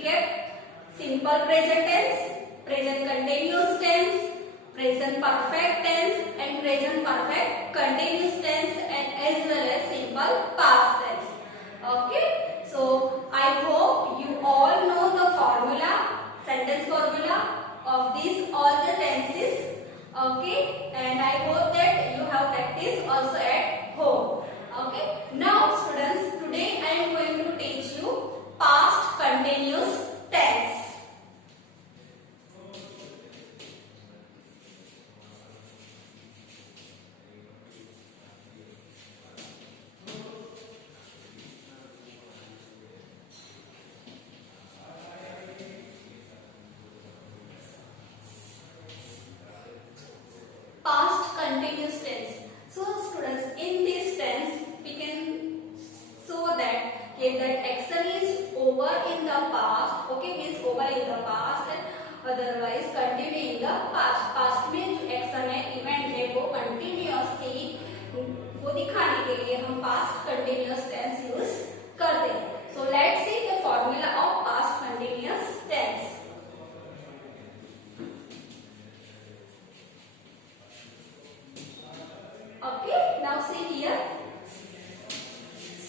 ठीक है, simple present tense, present continuous tense, present perfect tense and present perfect continuous tense and as well as simple past tense. Okay, so I hope you all know the formula, sentence formula of these all the tenses. Okay, and I hope that you have practiced also at home. Okay, now students, today I am going to teach you past continuous tense. Past continuous tense. So students, in this tense we can show that action is over in the past. Okay, means over in the past, otherwise continue in the past. Past में जो action है, event है, वो continuous थी, वो दिखाने के लिए हम past continuous tense use करते हैं. So let's see the formula of past continuous tense. Okay, now see here,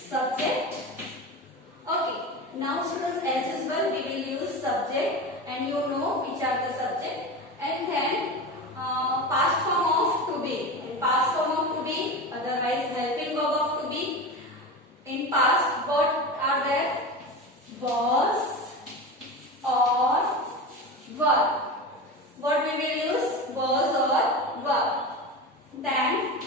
subject. Okay, now students, as usual we will use subject and you know which are the subject, and then past form of to be. In past form of to be, otherwise helping verb of to be. In past, what are there? Was or were. What we will use? Was or were. Then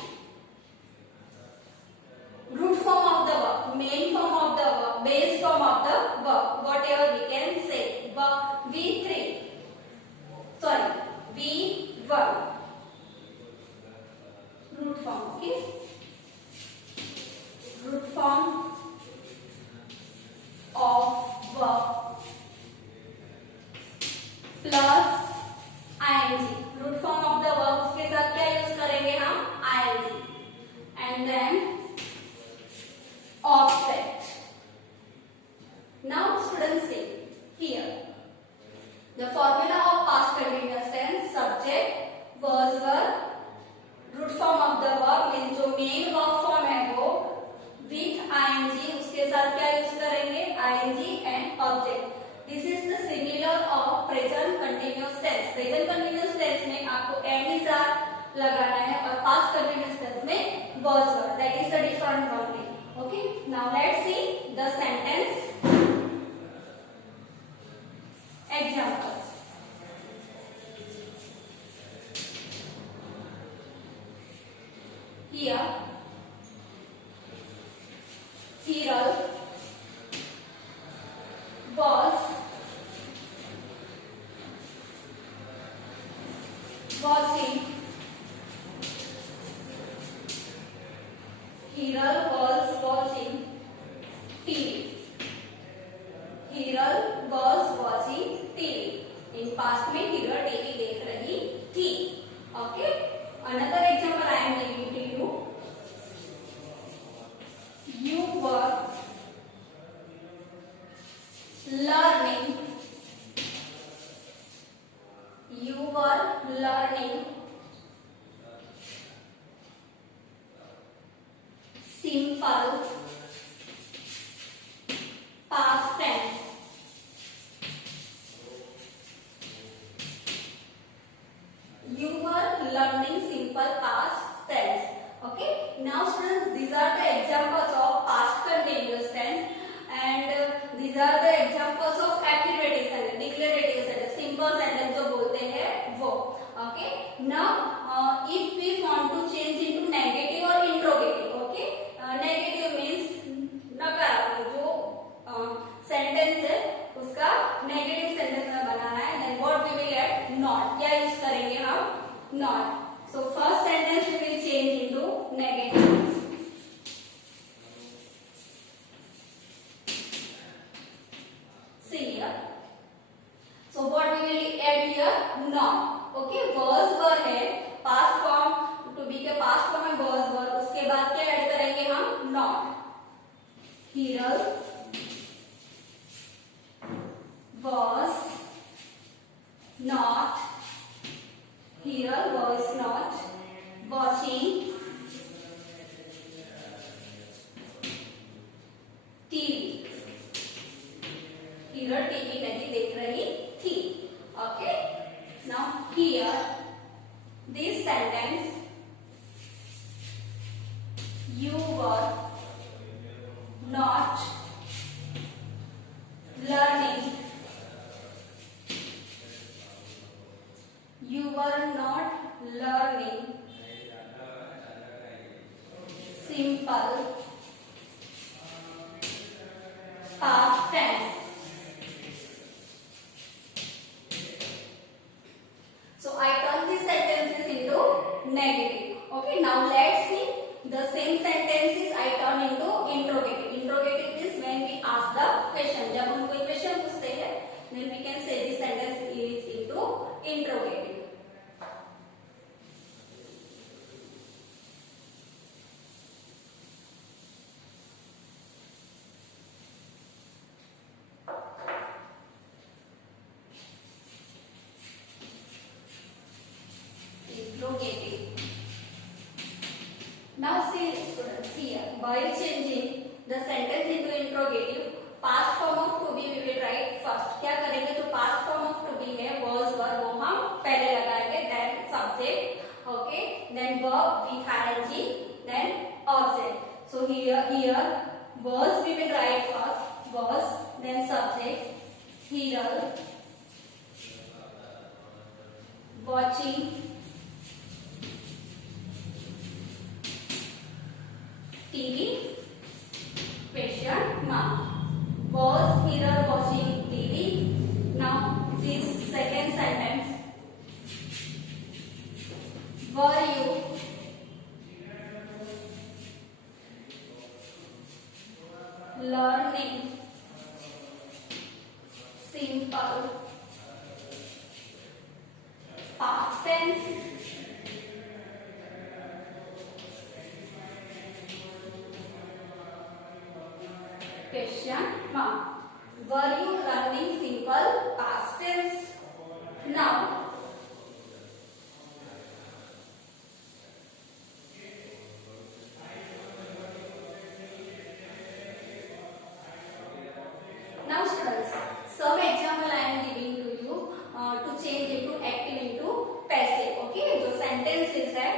root form of the verb, main form of the verb, base form of the verb, whatever we can say. V3. Sorry, V1. Root form, okay? Root form of verb plus ing. Root form of the verb, उसके साथ क्या use करेंगे हम? ing. And then object. Now students, see here the formula of past continuous tense. Subject, was, were, root form of the verb means जो main verb form है वो with ing, उसके साथ क्या यूज करेंगे? ing and object. This is the similar of present continuous tense. Present continuous tense में आपको any साथ लगाना है और past continuous tense में was, were. That is the different one. Okay, now let's see the sentence examples. Here, Hiral was watching. Hiral was watching TV. Hiral was watching TV. In past में Hiral TV देख रही थी. Okay. Another example I am giving to you. You were learning. You were learning simple past tense. You were learning simple past tense. Okay, now students, these are the examples of past continuous tense and these are the examples of affirmative sentence, declarative sentence, simple sentence जो बोलते हैं वो. Okay, now if we want to change into negative or interrogative, okay, negative means नकारात्मक जो sentence है उसका negative sentence में बनाना है. Then what we will add? Not. क्या यूज करेंगे हम? Not. So first sentence we will change into negative. See here. So what we will add here? Not. Okay, was, were है, past form to be के past form में was, were, उसके बाद क्या add करेंगे हम? Not. Hiral मिरर टीवी नहीं देख रही थी. Okay. Now here this sentence, you were not learning. You were not learning simple past tense. So I turn these sentences into negative. Okay, now let's see the same sentences I turn into interrogative. Interrogative is when we ask the question. जब हम कोई question पूछते हैं, then we can say this sentence is into interrogative. Interrogative. Now see students here, while changing the sentence into interrogative, past form of to be we will write first. क्या करेंगे, जो past form of to be है was were वो हम पहले लगाएंगे, then subject, okay, then verb with ing, then object. So here was we will write first, was, then subject, here, watching, TV, question mark. Was here watching TV. Now this second sentence. Were you learning simple past tense? Question mark. Were you learning simple past tense? Now students, some example I am giving to you to change into active into passive. Okay, जो sentences है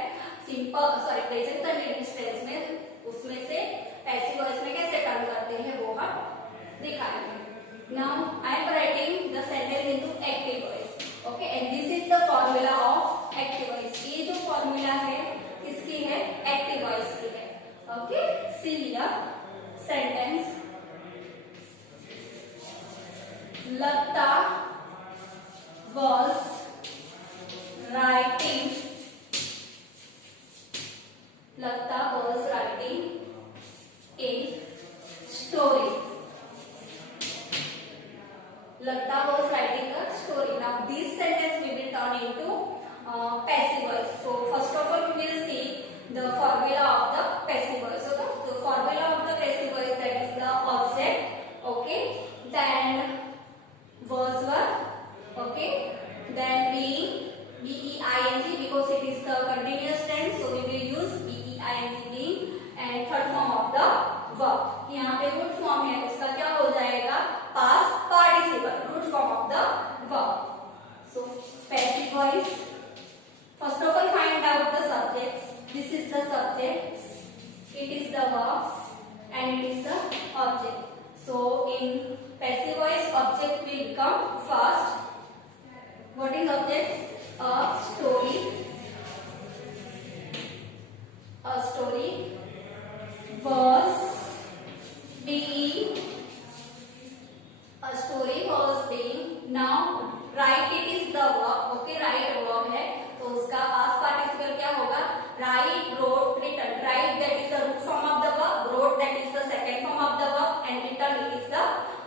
present continuous tense में, उसमें से passive voice में कैसे turn करते हैं वो हम दिखाएंगे. Now I am writing the sentence into active voice. Okay, and this is the formula of active voice. ये जो formula है किसकी है, active voice की है. Okay, see here sentence. Lata was writing. Lata was writing a story. Lata was writing a story. Now this sentence we will turn into passive voice. So first of all we will see the formula of the passive voice. So the formula of the passive voice, that is the object. Okay, then was were, okay, then being, being, because it is the continuous tense, so we will use being, being, and third form of the verb. यहाँ पे root form है, उसका क्या हो जाएगा, past participle, root form of the verb. So passive voice, first of all find out the subjects. This is the subject, it is the verb, and it is the object. So in passive voice, object will come first. What is object? A story. A story was being. A story was being. Now write, it is the verb. Okay, write verb है, तो उसका past participle क्या होगा? Write, wrote, written. Write, that is the root form of the verb. Wrote, that is the second form of the verb, and written, it is the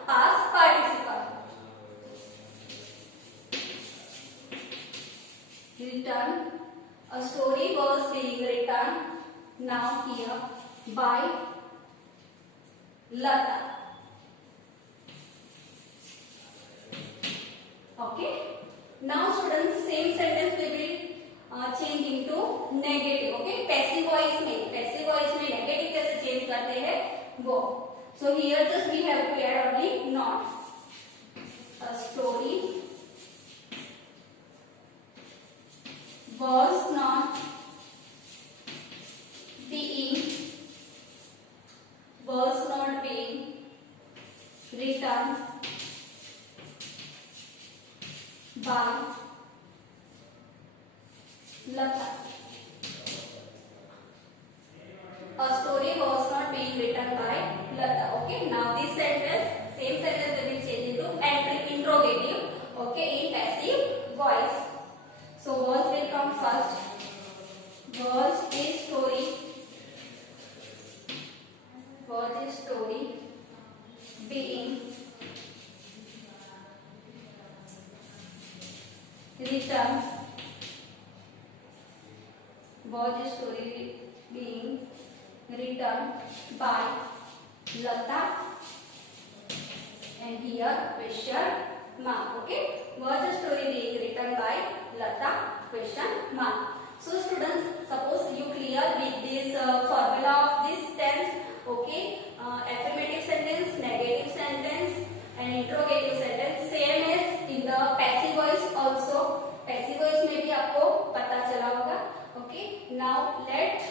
past participle. Written. A story was being written. Now here by Lata. Okay. Now students, same sentence we will change into negative. Okay, passive voice में negative कैसे change करते हैं वो. So here just we have to add only not. written by Lata. A story was not being written by Lata. Okay, now this sentence, same sentence we will change into interrogative. Okay, in passive voice. So was will come first. Was a story. Was a story being written. Was a story being written by Lata, and here question mark. Okay, was a story being written by Lata, question mark. So students, suppose you clear with this formula of this tense. Okay, affirmative sentence, negative sentence and interrogative sentence, same as in the passive voice also. passive voice में भी आपको पता चला होगा. Okay, now let's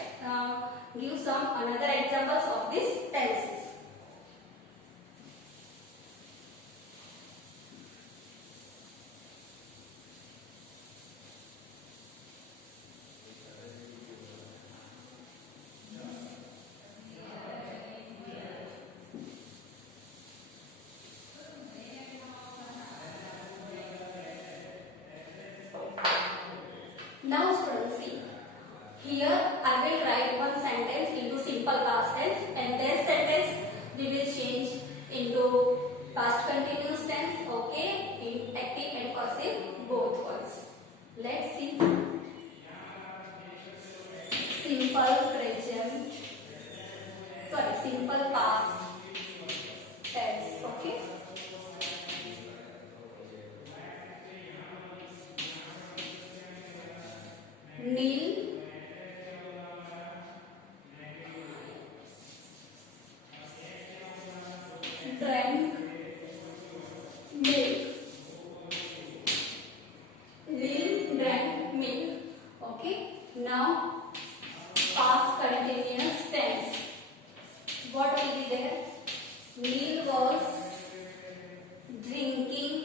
give some another examples of these tenses. Now students, see, here I will write one sentence into simple past tense, and that sentence we will change into past continuous tense. Okay, in active and passive both words. Let's see. Simple present, sorry, simple past tense. Okay. Neil drank milk. Neil drank milk. Okay. Now past continuous tense. What will be there? Neil was drinking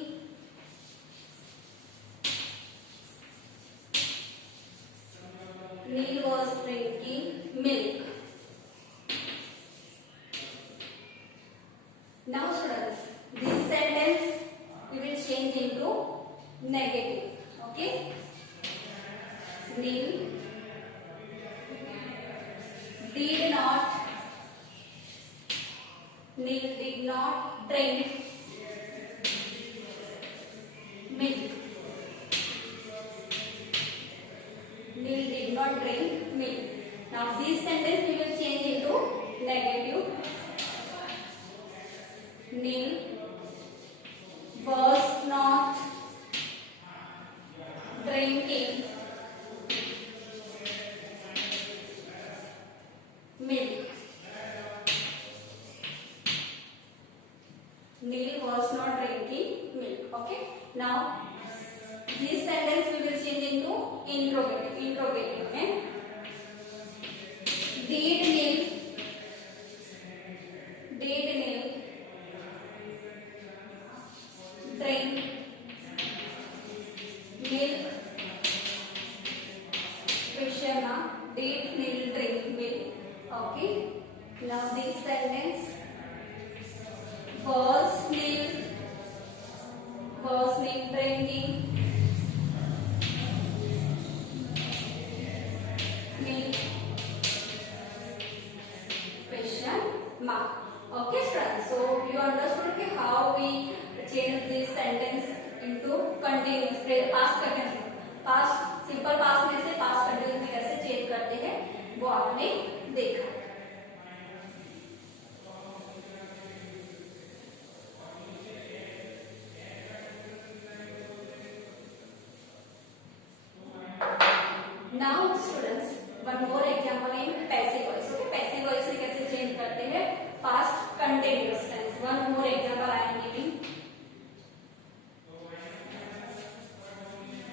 Neil was drinking milk. Now students, this sentence we will change into negative. Okay, Neil did not drink milk. Neil did not drink milk. Now this sentence we will change into negative. Neil was not drinking milk. Neil was not drinking milk. Okay. Now this sentence we will change into interrogative. Interrogative में did Neil drink milk? Question mark. Did Neil drink milk? Okay. Now this sentence, was Neil drinking milk? Question mark. Okay students, so you understood okay, how we change this sentence into continuous past continuous. past simple past में से past continuous में कैसे change करते हैं वो आपने देखा. Now students, one more example in passive voice. Okay, passive voice में कैसे चेंज करते हैं past continuous tense. One more example I am giving.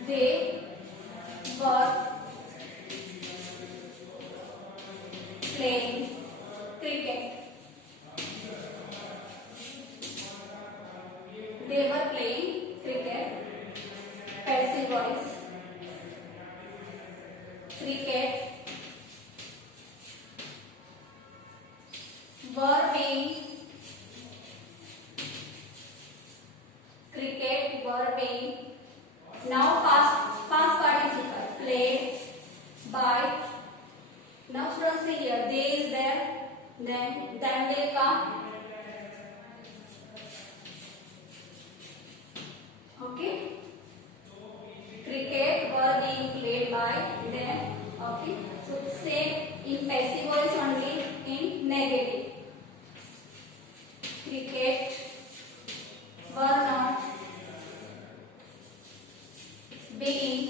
They were playing cricket. they were playing cricket. Passive voice, cricket, were playing, cricket, were playing. Now past participle, played by. Now students see here, they is there, then will come. Okay, cricket were being played by them. Okay, so same in passive voice only, in negative. Cricket were not being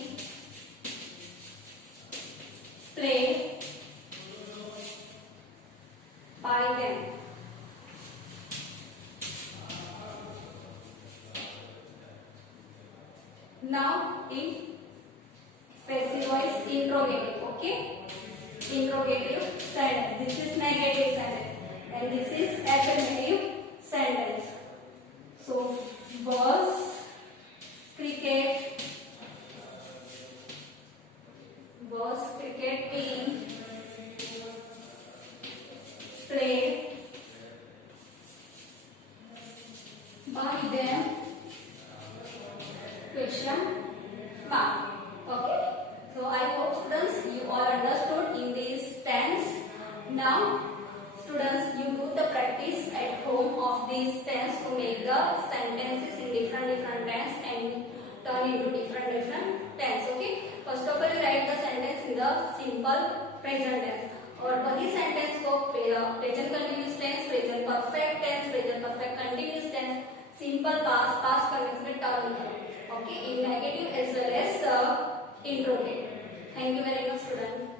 played by them. Now in passive voice, interrogative. Okay, interrogative sentence. This is negative sentence and this is affirmative sentence. So was cricket being played by them? Question mark. Okay. So I hope students you all understood in this tense. Now students, you do the practice at home of these tense to make the sentences in different tense and turn into different tense. Okay. First of all, you write the sentence in the simple present tense. और वही sentence को present continuous tense, present perfect tense, present perfect continuous tense, simple past continuous में turn करो. Okay, in negative as well as interrogative. Thank you very much, student.